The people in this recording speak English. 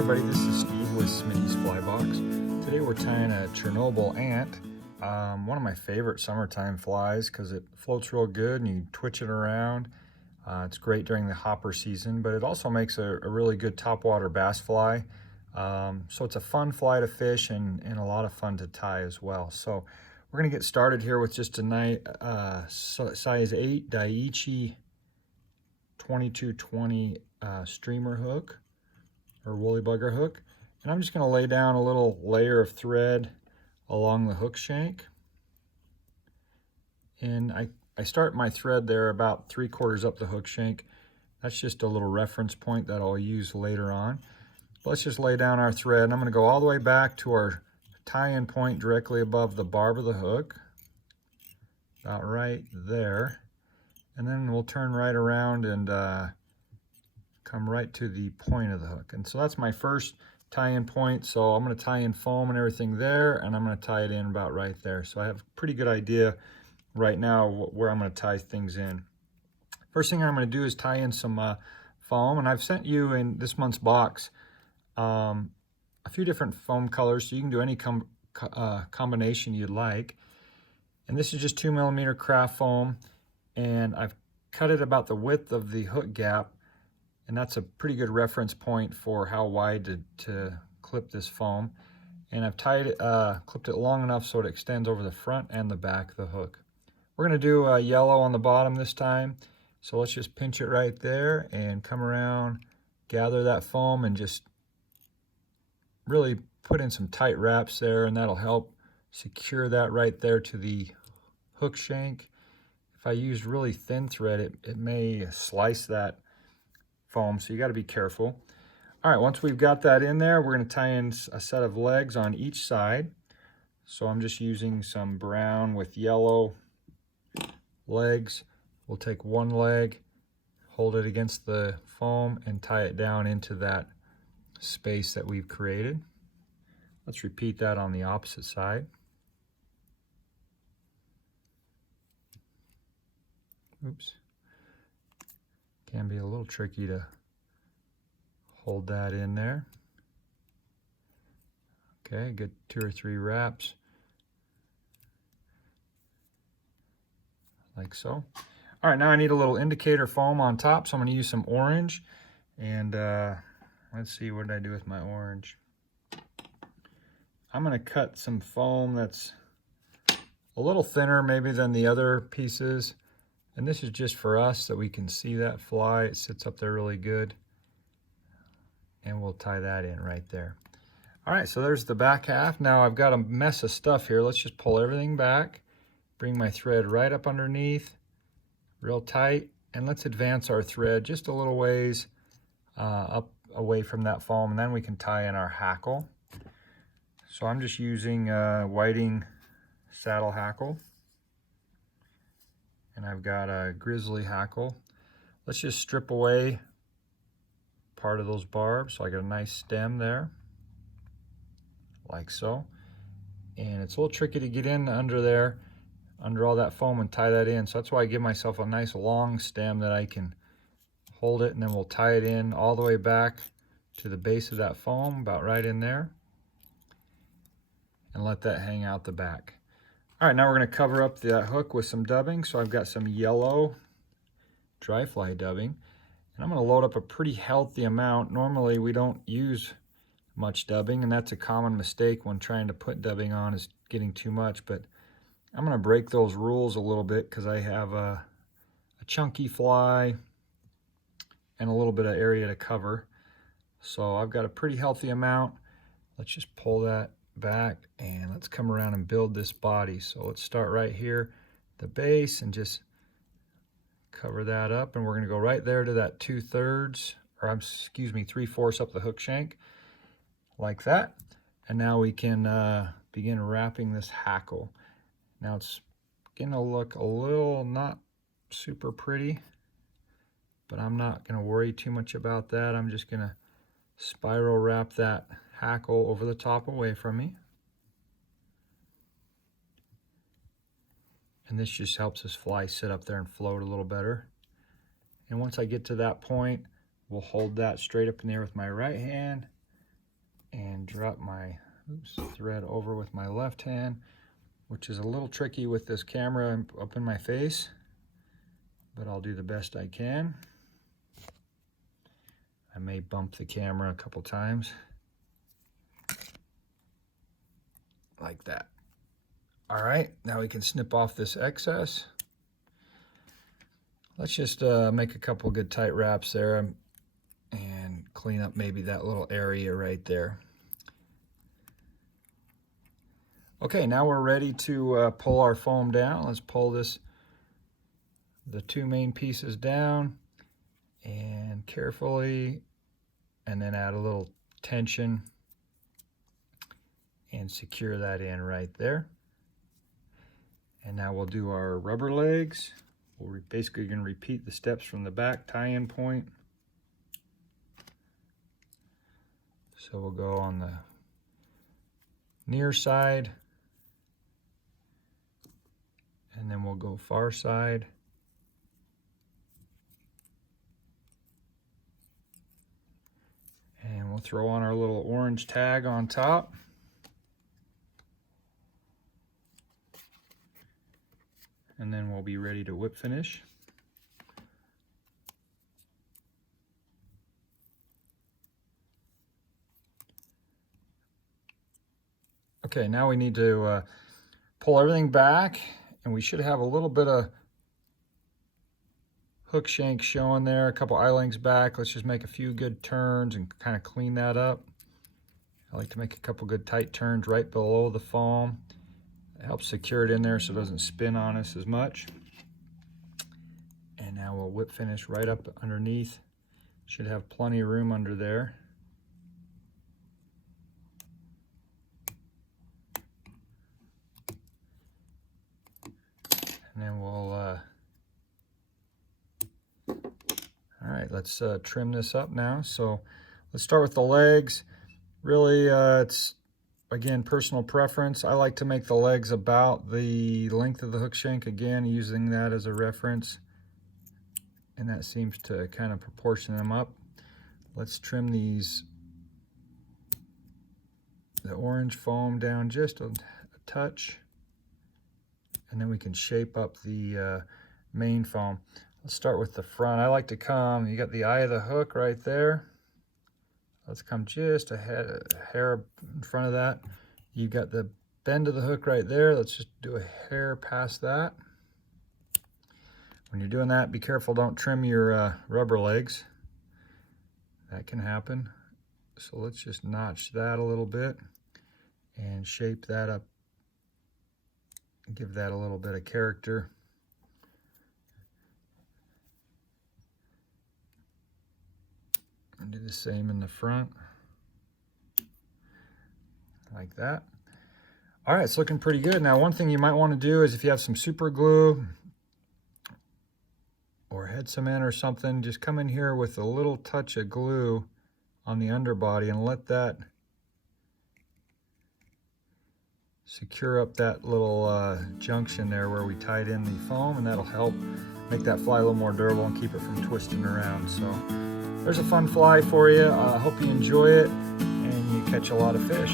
everybody, this is Steve with Smitty's Flybox. Today we're tying a Chernobyl Ant, one of my favorite summertime flies because it floats real good and you twitch it around. It's great during the hopper season, but it also makes a really good topwater bass fly. So it's a fun fly to fish and a lot of fun to tie as well. So we're going to get started here with just a size 8 Daiichi 2220 streamer hook or woolly bugger hook, and I'm just going to lay down a little layer of thread along the hook shank, and I start my thread there about 3/4 up the hook shank. That's just a little reference point that I'll use later on. But let's just lay down our thread, and I'm going to go all the way back to our tie-in point directly above the barb of the hook, about right there, and then we'll turn right around and come right to the point of the hook. And so that's my first tie-in point. So I'm going to tie in foam and everything there, and I'm going to tie it in about right there. So I have a pretty good idea right now where I'm going to tie things in. First thing I'm going to do is tie in some foam, and I've sent you in this month's box a few different foam colors, so you can do any combination you'd like. And this is just 2mm craft foam, and I've cut it about the width of the hook gap, and that's a pretty good reference point for how wide to clip this foam. And I've clipped it long enough so it extends over the front and the back of the hook. We're going to do yellow on the bottom this time, so let's just pinch it right there and come around, gather that foam, and just really put in some tight wraps there, and that'll help secure that right there to the hook shank. If I use really thin thread, it may slice that foam, so you got to be careful. All right, once we've got that in there, we're going to tie in a set of legs on each side. So I'm just using some brown with yellow legs. We'll take one leg, hold it against the foam, and tie it down into that space that we've created. Let's repeat that on the opposite side. Oops. Can be a little tricky to hold that in there. Okay, good 2 or 3 wraps, like so. All right, now I need a little indicator foam on top, so I'm going to use some orange. And let's see, what did I do with my orange? I'm going to cut some foam that's a little thinner maybe than the other pieces. And this is just for us so we can see that fly. It sits up there really good. And we'll tie that in right there. All right, so there's the back half. Now I've got a mess of stuff here. Let's just pull everything back. Bring my thread right up underneath, real tight. And let's advance our thread just a little ways up away from that foam. And then we can tie in our hackle. So I'm just using whiting saddle hackle. And I've got a grizzly hackle. Let's just strip away part of those barbs so I get a nice stem there, like so. And it's a little tricky to get in under there, under all that foam, and tie that in. So that's why I give myself a nice long stem that I can hold it, and then we'll tie it in all the way back to the base of that foam, about right in there, and let that hang out the back. All right, now we're going to cover up that hook with some dubbing. So I've got some yellow dry fly dubbing, and I'm going to load up a pretty healthy amount. Normally we don't use much dubbing, and that's a common mistake when trying to put dubbing on, is getting too much. But I'm going to break those rules a little bit because I have a chunky fly and a little bit of area to cover. So I've got a pretty healthy amount. Let's just pull that back and let's come around and build this body. So let's start right here, the base, and just cover that up, and we're going to go right there to that 2/3, or excuse me, 3/4 up the hook shank, like that. And now we can begin wrapping this hackle. Now it's going to look a little not super pretty, but I'm not going to worry too much about that. I'm just going to spiral wrap that hackle over the top away from me. And this just helps this fly sit up there and float a little better. And once I get to that point, we'll hold that straight up in the air with my right hand, and drop my thread over with my left hand, which is a little tricky with this camera up in my face, but I'll do the best I can. I may bump the camera a couple times, like that. All right, now we can snip off this excess. Let's just make a couple good tight wraps there and clean up maybe that little area right there. Okay, now we're ready to pull our foam down. Let's pull the two main pieces down and carefully, and then add a little tension and secure that in right there. And now we'll do our rubber legs. We're basically going to repeat the steps from the back tie-in point. So we'll go on the near side, and then we'll go far side. And we'll throw on our little orange tag on top. And then we'll be ready to whip finish. Okay, now we need to pull everything back, and we should have a little bit of hook shank showing there, a couple eye lengths back. Let's just make a few good turns and kind of clean that up. I like to make a couple good tight turns right below the foam. It helps secure it in there so it doesn't spin on us as much. And now we'll whip finish right up underneath. Should have plenty of room under there. And then we'll, all right, let's trim this up now. So let's start with the legs. Really, it's, again, personal preference. I like to make the legs about the length of the hook shank, again, using that as a reference. And that seems to kind of proportion them up. Let's trim the orange foam down just a touch. And then we can shape up the main foam. Let's start with the front. I like to come, you got the eye of the hook right there. Let's come just a hair in front of that. You've got the bend of the hook right there. Let's just do a hair past that. When you're doing that, be careful, don't trim your rubber legs. That can happen. So let's just notch that a little bit and shape that up. Give that a little bit of character. And do the same in the front. Like that. All right, it's looking pretty good. Now, one thing you might want to do is if you have some super glue or head cement or something, just come in here with a little touch of glue on the underbody and let that secure up that little junction there where we tied in the foam, and that'll help make that fly a little more durable and keep it from twisting around. So there's a fun fly for you. I hope you enjoy it and you catch a lot of fish.